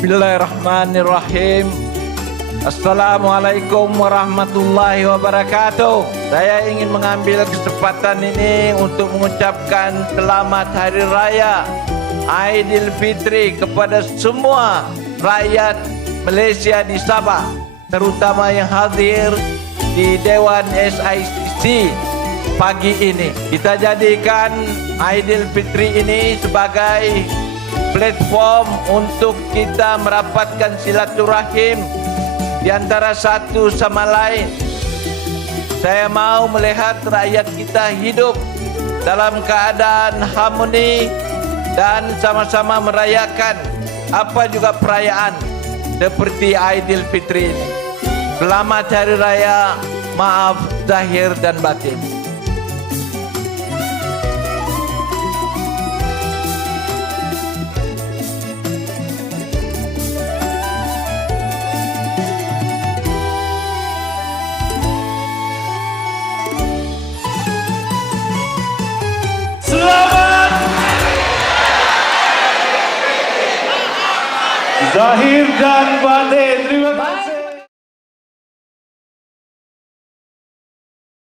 Bismillahirrahmanirrahim. Assalamualaikum warahmatullahi wabarakatuh. Saya ingin mengambil kesempatan ini untuk mengucapkan selamat Hari Raya Aidilfitri kepada semua rakyat Malaysia di Sabah, terutama yang hadir di Dewan SICC pagi ini. Kita jadikan Aidilfitri ini sebagai platform untuk kita merapatkan silaturahim di antara satu sama lain. Saya mau melihat rakyat kita hidup dalam keadaan harmoni dan sama-sama merayakan apa juga perayaan seperti Aidilfitri ini. Selamat Hari Raya, maaf zahir dan batin. Selamat Zahir dan batin. Terima kasih.